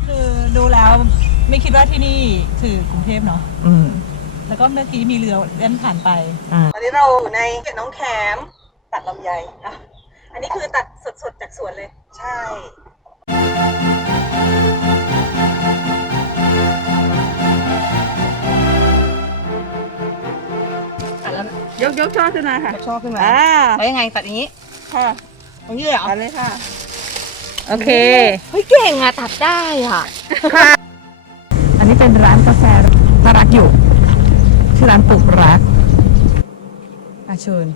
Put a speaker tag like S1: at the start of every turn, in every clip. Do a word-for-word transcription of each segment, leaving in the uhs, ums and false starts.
S1: คือดูแล้วไม่คิดว่าที่นี่คือกรุงเทพเนาะอืมแล้วก็เมื่อกี้มีเรือเล่นผ่านไป
S2: ตอนนี้เราอยู่ในเขตน้องแขมตัดลำไยอ่ะอันนี้คือตัดสดๆจากสวนเลยใช่
S3: ยกยกช่อขึ้นมาค่ะ
S2: ช่อขึ้นมา
S3: อ่า
S2: แล้วยังไงตัดอย่างนี้
S3: ค่ะ
S2: ตรงนี้เลยเหรอ
S3: ตัดเลยค่ะ
S1: โอเค
S2: เฮ้ยเก่งอะตัดได้อ่ะ
S1: ค่ะอันนี้เป็นร้านกาแฟน่ารักอยู่ชื่อร้านปลูกรักอาเชิญ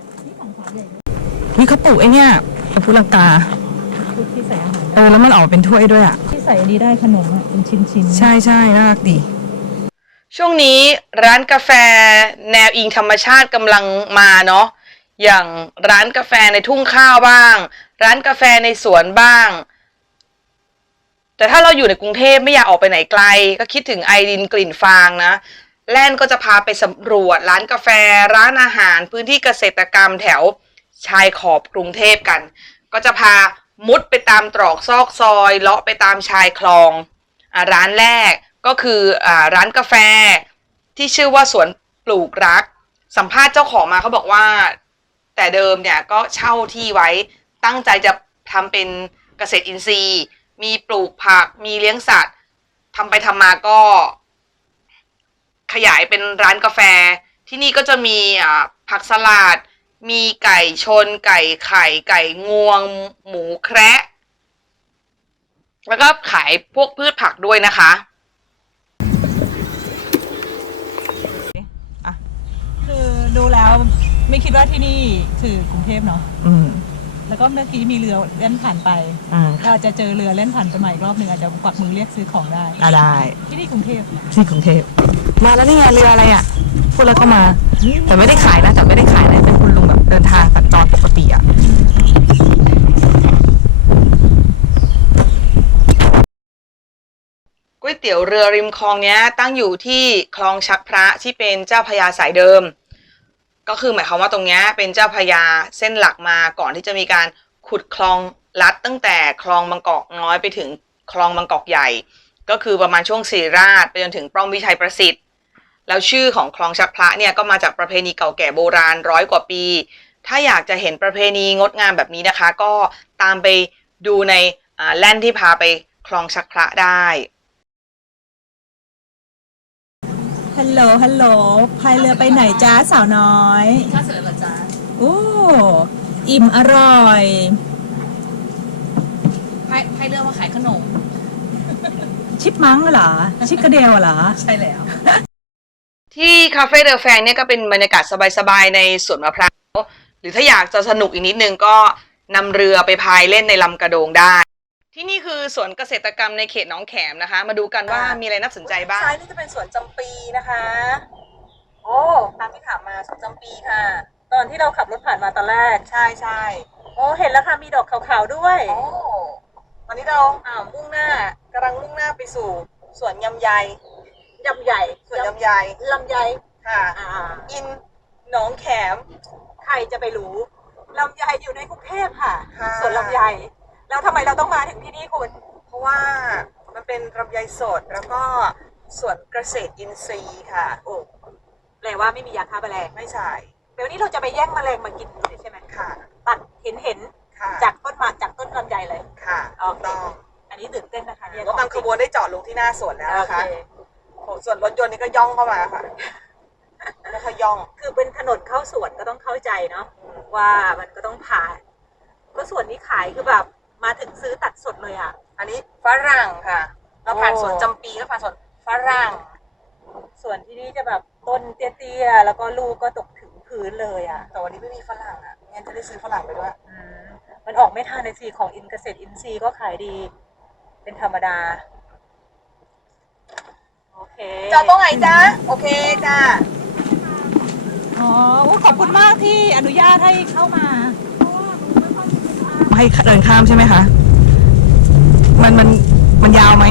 S1: นี่เขาปลูกไอเนี่ยกระพุลังกาที่ใส่อาหารเออแล้วมันออกเป็นถ้วยด้วยอ่ะที่ใส่อันนี้ได้ขนมอ่ะเป็นชิ้นๆใช่ใช่น่ารักดี
S4: ช่วงนี้ร้านกาแฟแนวอิงธรรมชาติกำลังมาเนาะอย่างร้านกาแฟในทุ่งข้าวบ้างร้านกาแฟในสวนบ้างแต่ถ้าเราอยู่ในกรุงเทพไม่อยากออกไปไหนไกลก็คิดถึงไอรินกลิ่นฟางนะแล่นก็จะพาไปสำรวจร้านกาแฟร้านอาหารพื้นที่เกษตรกรรมแถวชายขอบกรุงเทพกันก็จะพามุดไปตามตรอกซอกซอยเลาะไปตามชายคลองอ่าร้านแรกก็คืออ่าร้านกาแฟที่ชื่อว่าสวนปลูกรักสัมภาษณ์เจ้าของมาเขาบอกว่าแต่เดิมเนี่ยก็เช่าที่ไว้ตั้งใจจะทำเป็นเกษตรอินทรีย์มีปลูกผักมีเลี้ยงสัตว์ทำไปทำมาก็ขยายเป็นร้านกาแฟที่นี่ก็จะมีอ่าผักสลัดมีไก่ชนไก่ไข่ไก่งวงหมูแคระแล้วก็ขายพวกพืชผักด้วยนะคะ
S1: คือดูแล้วไม่คิดว่าที่นี่คือกรุงเทพเนาะอืมแล้วก็เมื่อกี้มีเรือเล่นผ่านไปอ่าเราจะเจอเรือเล่นผ่านไปใหม่อีกรอบหนึ่งอาจจะกวักมือเรียกซื้อของได้อ่าได้ที่นี่กรุงเทพที่กรุงเทพมาแล้วนี่ไงเรืออะไรอ่ะพูดแล้วก็มาแต่ไม่ได้ขายนะแต่ไม่ได้ขายนะเป็นคุณลุงแบบเดินทางสัญจรปกติอ่ะ
S4: ก๋วยเตี๋ยวเรือริมคลองเนี้ยตั้งอยู่ที่คลองชักพระที่เป็นเจ้าพระยาสายเดิมก็คือหมายความว่าตรงเนี้ยเป็นเจ้าพระยาเส้นหลักมาก่อนที่จะมีการขุดคลองลัดตั้งแต่คลองบางกอกน้อยไปถึงคลองบางกอกใหญ่ก็คือประมาณช่วงศิริราชไปจนถึงป้อมวิชัยประสิทธิ์แล้วชื่อของคลองชักพระเนี่ยก็มาจากประเพณีเก่าแก่โบราณร้อยกว่าปีถ้าอยากจะเห็นประเพณีงดงามแบบนี้นะคะก็ตามไปดูในแล่นที่พาไปคลองชักพระได้
S1: ฮัลโหลฮัลโหลพายเรือไปไหนจ้าสาวน้อย
S2: ข้าเสือเหรอจ๊ะ
S1: โอ้อิ่มอร่อย
S2: พายพายเรือมาขายขนม
S1: ชิปมังเหรอชิปกระเดลเหรอ
S2: ใช่แล้ว
S4: ที่คาเฟ่เดอะแฟงเนี่ยก็เป็นบรรยากาศสบายๆในสวนมะพร้าวหรือถ้าอยากจะสนุกอีกนิดนึงก็นำเรือไปพายเล่นในลำกระโดงได้ที่นี่คือสวนเกษตรกรรมในเขตหนองแขมนะคะมาดูกันว่ามีอะไรน่าสนใจบ้าง
S2: ซ้ายนี่จะเป็นสวนจำปีนะคะโอ้ตามที่ถามมาสวนจำปีค่ะตอนที่เราขับรถผ่านมาตอนแรกใช่ใช่โอ้เห็นแล้วค่ะมีดอกขาวๆด้วยโอ้ตอนนี้เราอ่ามุ่งหน้ากำลังมุ่งหน้าไปสู่สวนยำไยยำใหญ่สวนยำไยลำไยค่ะอ่าอินหนองแขมใครจะไปรู้ลำไยอยู่ในกรุงเทพค่ะสวนลำไยแล้วทำไมเราต้องมาถึงที่นี่คุณเพราะว่ามันเป็นลำไยสดแล้วก็สวนเกษตรอินทรีย์ค่ะโอ้แปลว่าไม่มียาฆ่าแมลงไม่ใช่เดี๋ยวนี้เราจะไปแย่งแมลงมากินใช่ไหมค่ะตัดเห็นเห็นจากต้นมาจากต้นลำไยเลยค่ะโอเคอันนี้ตื่นเต้นนะคะเนี่ยรถนำขบวนได้จอดลงที่หน้าสวนแล้วนะคะส่วนรถยนต์นี่ก็ย่องเข้ามาค่ะแล้วก็ย่องคือเป็นถนนเข้าสวนก็ต้องเข้าใจเนาะว่ามันก็ต้องผ่านก็ส่วนนี้ขายคือแบบมาถึงซื้อตัดสดเลยอ่ะอันนี้ฝรั่งค่ะเราผ่านสวนจำปีก็ผ่านสวนฝรั่งส่วนที่นี่จะแบบต้นเตี้ยๆแล้วก็ลูกก็ตกถึงพื้นเลยอ่ะแต่วันนี้ไม่มีฝรั่งอ่ะงั้นจะได้ซื้อฝรั่งไปด้วยมันออกไม่ทันในสีของอินเกษตรอินทรีย์ก็ขายดีเป็นธรรมดาโอเคจอดตรงไหนจ๊ะโอเคจ้า
S1: อ๋อขอบคุณมากที่อนุญาตให้เข้ามาให้เดินข้ามใช่ไหมคะมันมันมันยาวไหม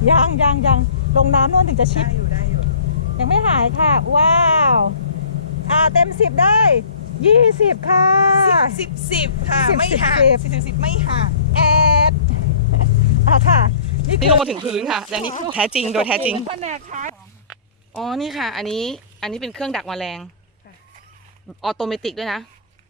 S1: ยังยังยังลงน้ำนู่นถึงจะชิด
S2: ได้อยู่ได้อยู่
S1: ยังไม่หายค่ะ ว้าวอ่าเต็มสิบได้ยี่สิบค่ะ
S2: สิบสิบค่ะ
S1: สิบ
S2: ไม่
S1: สิบ
S2: หัก
S1: สิบ
S2: สิบสิบสิบไม่หัก
S1: แอดอ่าค่ะ นี่
S4: นี่
S1: คือ
S4: ลงมาถึงพื้นค่ะแต่นี่แท้จริงโดยแท้จริง
S3: แผนกท้าย
S4: อ๋อ นี่ค่ะ อันนี้ อันนี้เป็นเครื่องดักแมลง ออโตเมติกด้วยนะ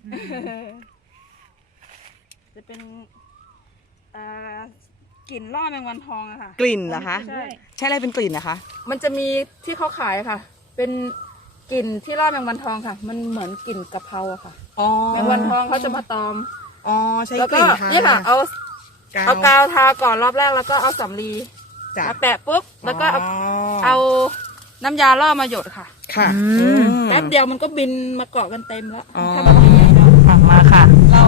S3: จะเป็นอ่ากลิ่นล่อแมงวันทองอะค่ะ
S4: กลิ่นเหรอคะ
S3: ใช่
S4: ใช่อะไรเป็นกลิ่นนะคะ
S3: มันจะมีที่เขาขายค่ะ เป็นกลิ่นที่ล่อแมงวันทองค่ะ มันเหมือนกลิ่นกะเพราอะค่ะ
S4: อ๋อ
S3: แมงวันทองเขาจะมาตอม
S4: อ๋อ ใช้
S3: แล้ว
S4: ก
S3: ก็
S4: ลิ่นทา
S3: เนี่ยค่ะ เอา
S4: กาว
S3: เอากาวทาก่อนรอบแรกแล้วก็เอาสำลี
S4: จ้ะ
S3: มาแปะปุ๊บ แล้วก็เอา
S4: อ๋อ
S3: เอาน้ำยาล่อมาหยดค่ะ
S4: ค่ะ
S3: แป๊บเดียวมันก็บินมาเกาะกันเต็มแล้ว
S4: อ๋อ
S3: ถ้ามันใหญ่ๆเนาะ
S4: อ่ะมาค่ะ
S1: เรา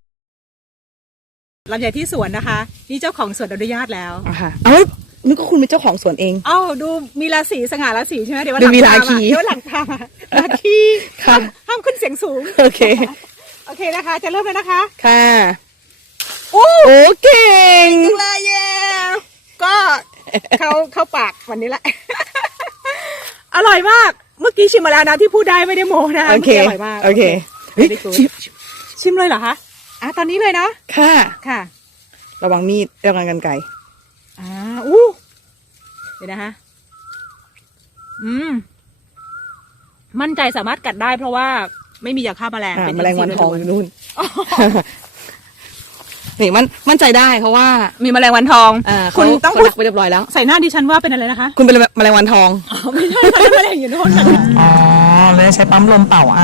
S1: ลำใหญ่ที่สวนนะคะ นี่เจ้าของสวนอนุญาตแล้ว
S4: อ่ะค่ะ เอ้านึกว่าคุณเป็นเจ้าของสวนเอง
S1: เอ้าดูมีราศีสง่าราศีใช่ไหมเดี๋ยววันห
S4: ดู
S1: ลัง
S4: มี
S1: พา
S4: ราคี
S1: มาเดี๋ยววันหลังพามาราคี
S4: ค่ะ
S1: ห้ามขึ้นเสียงสูง
S4: โอเค
S1: โอเคนะคะ จะเริ่มแล้วนะคะ
S4: ค่ะโอ้เก่ง
S1: เลยเย้ก็เข้าเข้าปากวันนี้แหละ อร่อยมาก เมื่อกี้ชิมมาแล้วนะที่พูดได้ไม่ได้โมนะ
S4: โอเค
S1: มื่กี้อร่อยมาก
S4: โอเคเฮ้ย
S1: Very good
S4: ชิม
S1: ชิมเลยเหรอคะอ่ะตอนนี้เลยเนาะ
S4: ค่ะ
S1: ค่ะ
S4: ระวังมีดระวังกันไกร
S1: อ่าอู้เดี๋ยวนะคะอืม มั่นใจสามารถกัดได้เพราะว่าไม่มียาฆ่าแมลง
S4: อ่า
S1: เป็น
S4: แมลงวันทองอ
S1: อิ
S4: ยู่
S1: นทรีย์ล้วน
S4: นู่นนี่มันมั่นใจได้เพราะว่า
S1: ๆมีแมลงวันทอง
S4: อ่า
S1: คุณ
S4: เขา
S1: ต้อง
S4: เขา
S1: พูด
S4: ดักไปเรียบร้อยแล้ว
S1: ใส่หน้าดิฉันว่าเป็นอะไรนะคะ
S4: คุณเป็นแมลงวันทอง
S1: อ๋อไม่ใช่ค่ะแมลงอยู่โน่นค่ะ
S2: อ๋อเลยใช้ปั๊มลมเป่าเอา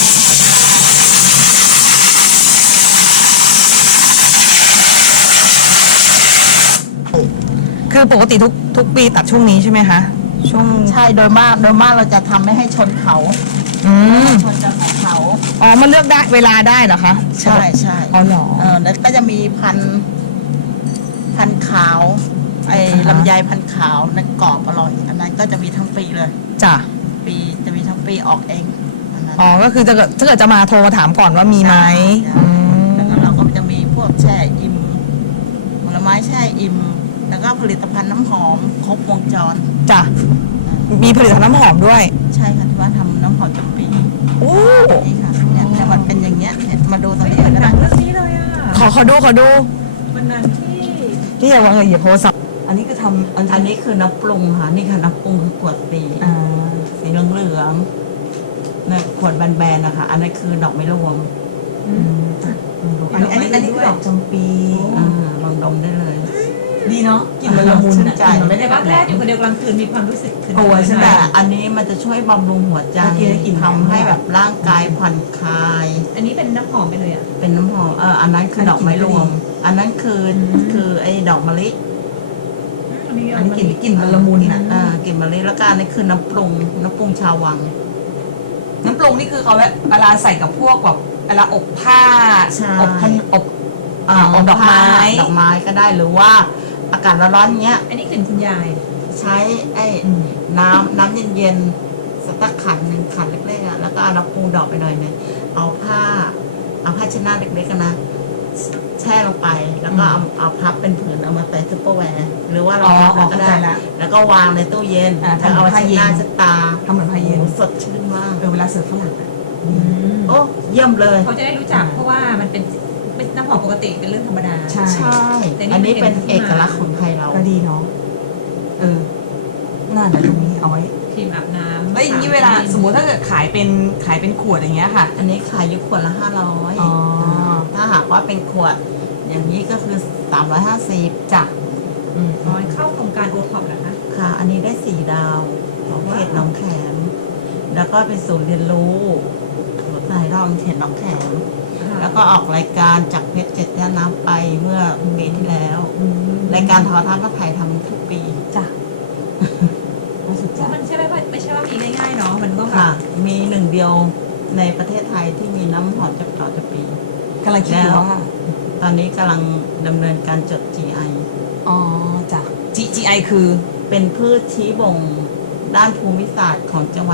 S2: คือปกติทุกทุกปีตัดช่วงนี้ใช่ไหมคะ ช่วง
S5: ใช่โดยมากโดยมากเราจะทำไม่ให้ชนเขา
S2: อืม
S5: ชนกับเขา
S2: อ๋อ มันเลือกได้เวลาได้เหรอคะ
S5: ใช่ใช่
S2: อ๋อเหรอ
S5: เออแล้วก็จะมีพันธุ์พันธุ์ขาวไอ้
S2: อ่าฮะ
S5: ลำไยพันธุ์ขาวนั่นกรอบอร่อยอันนั้นก็จะมีทั้งปีเลย
S2: จ้ะ
S5: ปีจะมีทั้งปีออกเองอันนั้น
S2: อ๋อ ก็คือจะเกิดถ้าเกิดจะมาโทรมาถามก่อนว่ามีไหม
S5: ใช่
S2: อืม
S5: แล้วก็เราก็จะมีพวกแช่อิ่มผลไม้แช่อิ่มแล้วก็ผลิตภัณฑ์น้ำหอมครบวงจร
S2: จ้ะ มีผลิตภัณฑ์น้ำหอมด้วย
S5: ใช่ค่ะที่ว่าทำน้ำหอมจำปี
S2: โอ้
S5: นี่ค่ะเนี่ยเนี่ยมันเป็นอย่างเงี้ยเนี่ยมาดูตรงนี้ก็ได้
S1: เรื่องนี้เลยอ่ะ
S2: ขอขอดูขอดู
S1: วันนั้นที่
S2: นี่อย่าวางอย่าโทรศัพท์ อันนี้คือทำอัน
S5: อันนี้คือน้ำปรุงค่ะนี่ค่ะน้ำปรุงคือกวดสี
S2: อ่า
S5: สีเหลืองๆเนี่ยขวดแบนๆนะคะอันนั้นคือดอกไม้รวม
S2: อืมอ่ะลองดูอันนี้อันนี้อันนี้คือดอกจำปี
S5: อ่าลองดมได้เลย
S2: ดีเนาะกลิ่นมันละมุน
S5: ชื่น
S2: อะ
S5: ใจ
S2: กลิ่นมันไม่ได้
S1: แต่
S2: แบ
S1: ว่า
S2: บ
S1: แร
S2: แร
S1: ก
S2: ก
S1: อยู่คนเดียวกลางคืนมีความรู้สึกถึง
S2: ตัวใช่ไหม
S5: แต่อันนี้มันจะช่วยบำรุงหัวใจ
S2: เมื่อกี้ได้กลิ่น
S5: ทำให้แบบร่างกายผ่อนคลาย
S1: อันนี้เป็นน้ำหอมไปเลยอ่ะ
S5: เป็นน้ำหอมเอออันนั้นคือดอกไม้รวม อันนั้นคืออ
S2: ม
S5: คือไอ้ดอกมะลิ
S1: อันนี้
S2: อันนี้กลิ่นกลิ่นมันละมุนอ่ะ
S5: อ่ากลิ่นมะลิแล้วก็อันนี้คือน้ำปรุงน้ำปรุงชาววัง
S2: น้ำปรุงนี่คือเขาเวลาใส่กับพวกแบบเวลาอบผ้า
S5: ใช่
S2: อบขนอบอ่าอบดอกไม้
S5: ดอกไม้ก็ได้หรือว่าอากาศร้อนๆเงี้ย
S1: อันนี้กลิ่นคุณยาย
S5: ใช้ไอ้
S2: อืม
S5: น้ำน้ำเย็นๆสักตักขันหนึ่งขันเล็กๆอ่ะแล้วก็เอาน้ำปูดอกไปหน่อยหนึงเอาผ้า เอาผ้าเช็ดหน้าเล็กๆกันนะ แช่ลงไปแล้วก็เอาเอาพับเป็นผืนเอามาใส่ซุปเปอร์แวร์หรือว่าเรา
S2: อ๋อ
S5: พับ
S2: อ๋อ
S5: ก็ได้
S2: เข้าใจละ
S5: แล้วก็วางในตู้เย็น
S2: อ่า
S5: แล้วเอา
S2: ทำผ้า
S5: เช็ดหน้า
S2: เย็น
S5: เช็ดตา
S2: ทำเหมือนพายเย็น
S5: โอ้โหสดชื่นมาก
S2: เออเวลาเสิร์ฟฝรั่งอะ
S5: โอ้เยี่ยมเลย
S1: เขาจะได้รู้จักเพราะว่ามันเป็นเป็นน้ำหอมปกติเป็นเรื่องธรรมดา
S2: ใช่
S5: ใช่
S1: แต่นี่
S5: อันนี้
S1: เป็
S5: เป็น
S1: น
S5: เอกลักษณ์ของไทยเรา
S2: ก็ดีเนาะเออน่าเดี๋ยวตรงนี้เอาไว้
S1: ครีมอาบน้ำ
S2: เอ้ยอย่างนี้เวลาสมมติถ้าเกิดขายเป็นขายเป็นขวดอย่างเงี้ยค่ะ
S5: อันนี้ขายอยู่ขวดละห้าร้อย
S2: อ๋อ
S5: ถ้าหากว่าเป็นขวด อย่างนี้ก็คือสามร้อยห้าสิบ
S2: จ้ะอืม
S1: อ๋อเข้าโครงการโอท็อปเหรอคะ
S5: ค่ะ อันนี้ได้สี่ดาวของเขตหนองแขมแล้วก็เป็นศูนย์เรียนรู้นายรองเขตหนองแขมแล้วก็ออกรายการจากเพชรเจ็ดย่านน้ำไปเมื่อปีที่แล้ว
S2: อืม
S5: รายการโทรทัศน์ก็ถ่ายทำทุกปี
S2: จ้ะน่าสนใจ
S1: มันใช่ไหมไม่ใช่ว่ามีง่ายๆเนาะมันต้องแบบ
S5: ค่ะ มีหนึ่งเดียวในประเทศไทยที่มีน้ำหอมจากดอกจำปี
S2: กำลังคิดอยู่
S5: แล้ว
S2: ว่า
S5: ตอนนี้กำลังดำเนินการจด จี ไอ
S2: อ๋อจ้ะ G จี ไอ คือ
S5: เป็นพืชชี้บ่งด้านภูมิศาสตร์ของจังหวัด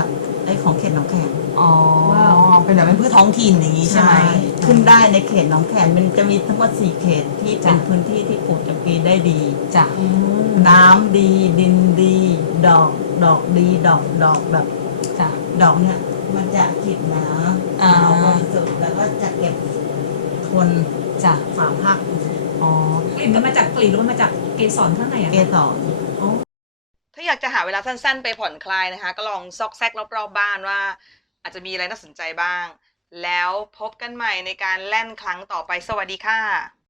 S5: ไอ้ของเขตหนองแขม
S2: อ๋อเป็นแบบเป็นพืชท้องถิ่นอย่างนี้ใช่ไหม
S5: ขึ้นได้ในเขตหนองแขมมันจะมีทั้งหมดสี่เขตที่เป็น
S2: จ้ะ
S5: พื้นที่ที่ปลูกจำปีได้ดี
S2: จ้ะ
S5: น้ำดีดินดี ดอกดอกดีดอกดอกแบบ
S2: จ้ะ
S5: ดอกเนี่ยมันจะกลิ่นหนา
S2: อ่า
S5: ขาวบริสุทธิ์แล้วก็จะเก็บทน
S2: จ้ะ
S5: ฝาภาค
S2: อ๋อกลิ่นมันมาจากกลิ่นหรือมันมาจากเกสรข้างในอะ
S5: เกสร
S4: ถ้าอยากจะหาเวลาสั้นๆ ไปผ่อนคลายนะคะ ก็ลองซอกแซกรอบๆบ้านว่า อาจจะมีอะไรน่าสนใจบ้าง แล้วพบกันใหม่ในการแล่นครั้งต่อไปสวัสดีค่ะ